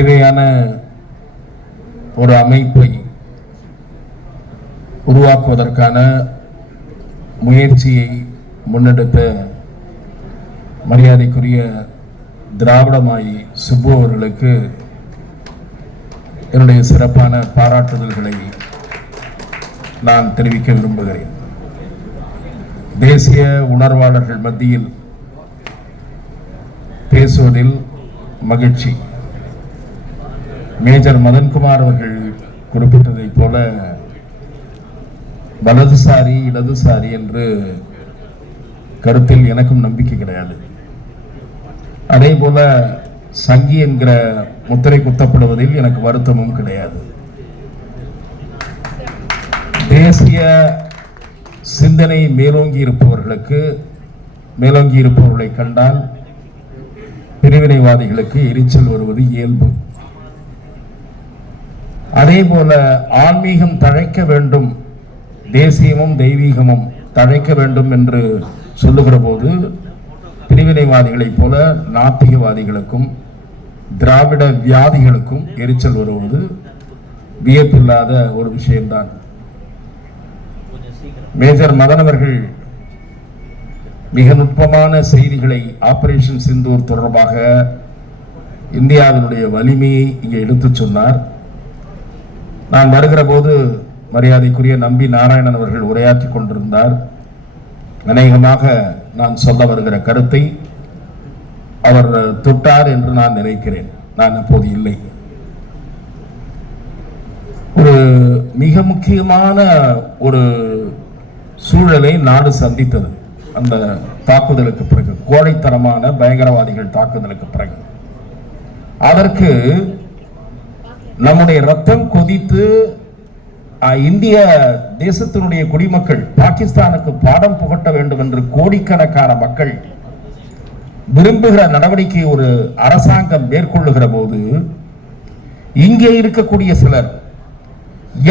தேவையான ஒரு அமைப்பை உருவாக்குவதற்கான முயற்சியை முன்னெடுத்த மரியாதைக்குரிய திராவிடமாயி சுப்பு அவர்களுக்கு என்னுடைய சிறப்பான பாராட்டுதல்களை நான் தெரிவிக்க விரும்புகிறேன். தேசிய உணர்வாளர்கள் மத்தியில் பேசுவதில் மகிழ்ச்சி. மேஜர் மதன்குமார் அவர்கள் குறிப்பிட்டதைப் போல வலதுசாரி இடதுசாரி என்று கருத்தில் எனக்கும் நம்பிக்கை கிடையாது. அதே போல சங்கி என்கிற முத்திரை குத்தப்படுவதில் எனக்கு வருத்தமும் கிடையாது. தேசிய சிந்தனை மேலோங்கி இருப்பவர்களுக்கு மேலோங்கி இருப்பவர்களை கண்டால் பிரிவினைவாதிகளுக்கு எரிச்சல் வருவது இயல்பு. அதே போல ஆன்மீகம் தழைக்க வேண்டும் தேசியமும் தெய்வீகமும் தழைக்க வேண்டும் என்று சொல்லுகிற போது பிரிவினைவாதிகளைப் போல நாத்திகவாதிகளுக்கும் திராவிட வியாதிகளுக்கும் எரிச்சல் வருவது வியப்பில்லாத ஒரு விஷயம்தான். மேஜர் மதனவர்கள் மிக நுட்பமான செய்திகளை ஆபரேஷன் சிந்தூர் தொடர்பாக இந்தியாவினுடைய வலிமையை இங்கே எடுத்துச் சொன்னார். நான் வருகிற போது மரியாதைக்குரிய நம்பி நாராயணன் அவர்கள் உரையாற்றி கொண்டிருந்தார். அநேகமாக நான் சொல்ல வருகிற கருத்தை அவர் தொட்டார் என்று நான் நினைக்கிறேன். நான் அப்போது இல்லை. ஒரு மிக முக்கியமான ஒரு சூழலை நாடு சந்தித்தது. அந்த தாக்குதலுக்கு பிறகு கோழைத்தனமான பயங்கரவாதிகள் தாக்குதலுக்கு பிறகு. அதற்கு நம்முடைய ரத்தம் கொதித்து இந்திய தேசத்தினுடைய குடிமக்கள் பாகிஸ்தானுக்கு பாடம் புகட்ட வேண்டும் என்று கோடிக்கணக்கான மக்கள் விரும்புகிற நடவடிக்கை ஒரு அரசாங்கம் மேற்கொள்ளுகிற போது இங்கே இருக்கக்கூடிய சிலர்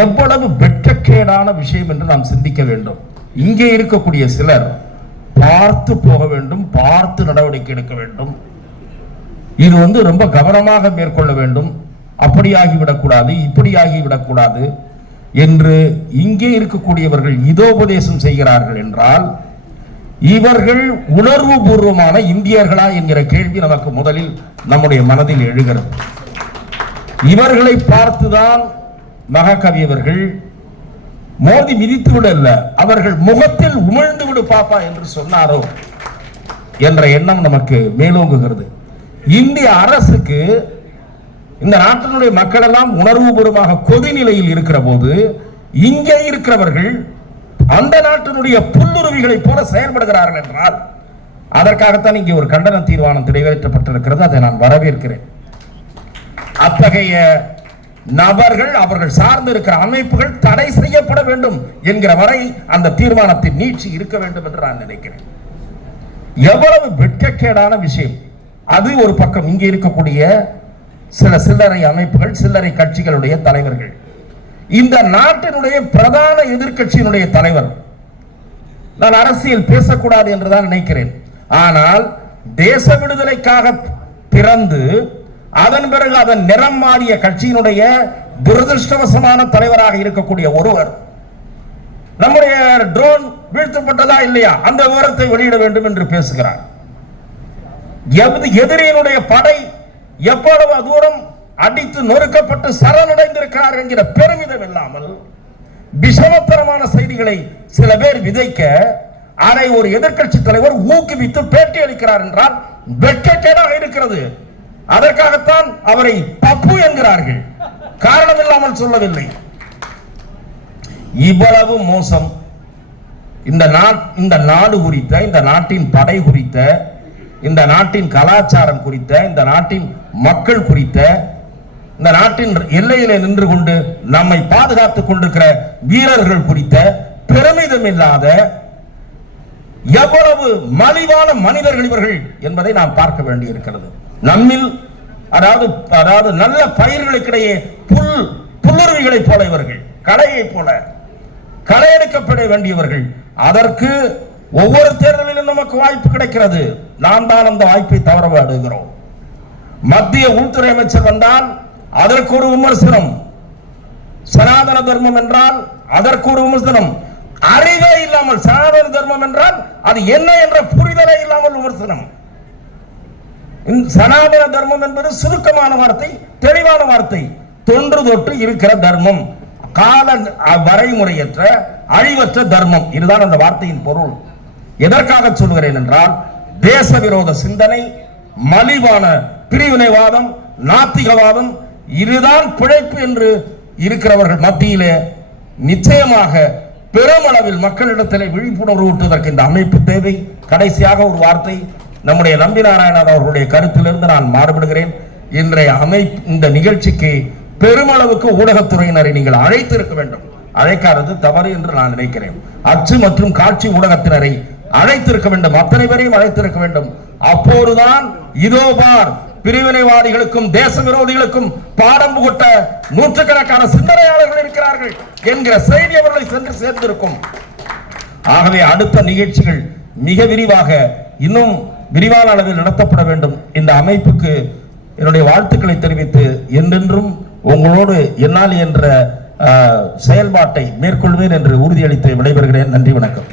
எவ்வளவு வெற்றக்கேடான விஷயம் என்று நாம் சிந்திக்க வேண்டும். இங்கே இருக்கக்கூடிய சிலர் பார்த்து போக வேண்டும் பார்த்து நடவடிக்கை எடுக்க வேண்டும். இது வந்து ரொம்ப கவனமாக மேற்கொள்ள வேண்டும். அப்படியாகிவிடக்கூடாது இப்படியாகிவிடக்கூடாது என்று இங்கே இருக்கக்கூடியவர்கள் இதோபதேசம் செய்கிறார்கள் என்றால் இவர்கள் உணர்வு பூர்வமான இந்தியர்களா என்கிற கேள்வி நமக்கு முதலில் நம்முடைய மனதில் எழுகிறது. இவர்களை பார்த்துதான் மகாகவி அவர்கள் மோதி மிதித்து விடல்ல அவர்கள் முகத்தில் உமிழ்ந்து விடு பாப்பா என்று சொன்னாரோ என்ற எண்ணம் நமக்கு மேலோங்குகிறது. இந்திய அரசுக்கு இந்த நாட்டினுடைய மக்கள் எல்லாம் உணர்வுபூர்வமாக கொதிநிலையில் இருக்கிற போது இங்கே இருக்கிறவர்கள் அந்த நாட்டினுடைய புல்லுருவிகளைப் போல செயல்படுகிறார்கள் என்றால் அதற்காகத்தான் இங்கே ஒரு கண்டன தீர்மானம் நிறைவேற்றப்பட்டிருக்கிறது. அதை நான் வரவேற்கிறேன். அத்தகைய நபர்கள் அவர்கள் சார்ந்து இருக்கிற அமைப்புகள் தடை செய்யப்பட வேண்டும் என்கிற வரை அந்த தீர்மானத்தின் நீட்சி இருக்க வேண்டும் என்று நான் நினைக்கிறேன். எவ்வளவு வெட்கக்கேடான விஷயம். அது ஒரு பக்கம் இங்கே இருக்கக்கூடிய சில சில்லறை அமைப்புகள் சில்லறை கட்சிகளுடைய தலைவர்கள். இந்த நாட்டினுடைய பிரதான எதிர்க்கட்சியினுடைய தலைவர். நான் அரசியல் பேசக்கூடாது என்றுதான் நினைக்கிறேன். ஆனால் தேச விடுதலைக்காக பிறந்து அதன் பிறகு அதன் நிறம் மாறிய கட்சியினுடைய துரதிருஷ்டவசமான தலைவராக இருக்கக்கூடிய ஒருவர். நம்முடைய ட்ரோன் வீழ்த்தப்பட்டதா இல்லையா? அந்த விவரத்தை வெளியிட வேண்டும் என்று பேசுகிறார். எதிரியினுடைய படை எவ்வளவு தூரம் அடித்து நொறுக்கப்பட்டு சரணடைந்திருக்கிறார் என்கிற பெருமிதம் இல்லாமல் விஷமத்தனமான செய்திகளை சில பேர் விதைக்க அதை ஒரு எதிர்க்கட்சி தலைவர் ஊக்குவித்து பேட்டி அளிக்கிறார் என்றால் வெட்கக்கேடாக இருக்கிறது. அதற்காகத்தான் அவரை பப்பு என்கிறார்கள். காரணம் இல்லாமல் சொல்லவில்லை. இவ்வளவு மோசம். இந்த இந்த நாடு குறித்த இந்த நாட்டின் படை குறித்த இந்த நாட்டின் கலாச்சாரம் குறித்த இந்த நாட்டின் மக்கள் குறித்த இந்த நாட்டின் எல்லையிலே நின்று கொண்டு நம்மை பாதுகாத்துக் கொண்டிருக்கிற வீரர்கள் குறித்த பெருமிதம் இல்லாத எவ்வளவு மலிவான மனிதர்கள் இவர்கள் என்பதை நாம் பார்க்க வேண்டியிருக்கிறது. நம்மில் அதாவது அதாவது நல்ல பயிர்களுக்கிடையே புல் புல்லுருவிகளைப் போல இவர்கள் களையைப் போல களை எடுக்கப்பட வேண்டியவர்கள். அதற்கு ஒவ்வொரு தேர்தலிலும் நமக்கு வாய்ப்பு கிடைக்கிறது. நாம் தான் அந்த வாய்ப்பை தவறவிடுகிறோம். மத்திய உள்துறை அமைச்சர் வந்தால் அதற்கு ஒரு விமர்சனம். சனாதன தர்மம் என்றால் அதற்கு ஒரு விமர்சனம். அறிவே இல்லாமல் சனாதன தர்மம் என்றால் அது என்ன என்ற புரிதலே இல்லாமல் விமர்சனம். சனாதன தர்மம் என்பது சுருக்கமான வார்த்தை தெளிவான வார்த்தை. தொன்று தொட்டு இருக்கிற தர்மம். கால வரைமுறையற்ற அழிவற்ற தர்மம். இதுதான் அந்த வார்த்தையின் பொருள். எதற்காக சொல்கிறேன் என்றால் தேச விரோத சிந்தனை மலிவான பிரிவினைவாதம் நாத்திகவாதம் இதுதான் பிழைப்பு என்று இருக்கிறவர்கள் மத்தியிலே நிச்சயமாக பெருமளவில் மக்களிடத்திலே விழிப்புணர்வு ஊட்டுவதற்கு இந்த அமைப்பு தேவை. கடைசியாக ஒரு வார்த்தை நம்முடைய நம்பி நாராயணன் அவர்களுடைய கருத்திலிருந்து நான் மாறுபடுகிறேன். இன்றைய அமைப்பு இந்த நிகழ்ச்சிக்கு பெருமளவுக்கு ஊடகத்துறையினரை நீங்கள் அழைத்திருக்க வேண்டும். அழைக்காதது தவறு என்று நான் நினைக்கிறேன். அச்சு மற்றும் காட்சி ஊடகத்தினரை அழைத்திருக்க வேண்டும். அத்தனை பேரையும் அழைத்திருக்க வேண்டும். அப்போதுதான் இதோ பார் பிரிவினைவாதிகளுக்கும் தேச விரோதிகளுக்கும் பாடம் புகட்ட நூற்றுக்கணக்கான சிந்தனையாளர்கள் இருக்கிறார்கள் என்கிற செய்தி அவர்களை சென்று சேர்ந்திருக்கும். ஆகவே அடுத்த நிகழ்ச்சிகள் மிக விரிவாக இன்னும் விரிவான அளவில் நடத்தப்பட வேண்டும். இந்த அமைப்புக்கு என்னுடைய வாழ்த்துக்களை தெரிவித்து என்றென்றும் உங்களோடு என்னால் என்ற செயல்பாட்டை மேற்கொள்வேன் என்று உறுதியளித்து விடைபெறுகிறேன். நன்றி வணக்கம்.